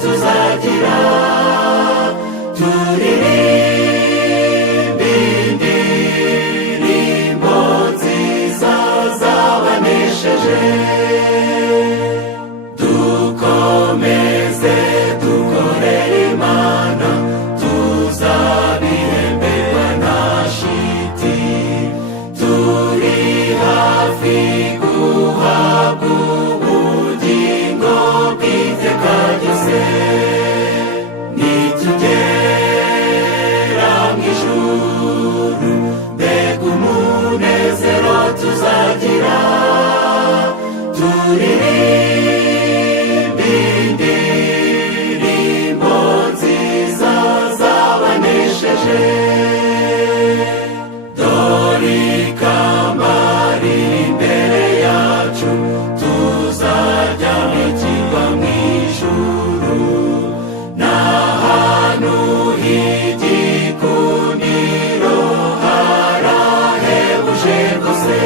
tuzagira, turirimbe indirimbo nziza zabanesheje, dukomeze dukorere Imana, tuzabihemberwa nta shiti, turi hafi guhabwa ubugingo bw'iteka ryose. Nitugera mu ijuru, mbega umunezero tuzagira, turirimbe indirimbo nziza zabanesheje. Dore ikamba riri imbere yacu, tuzaryamikirwa mu ijuru, n'ahantu h'igikundiro harahebuje rwose.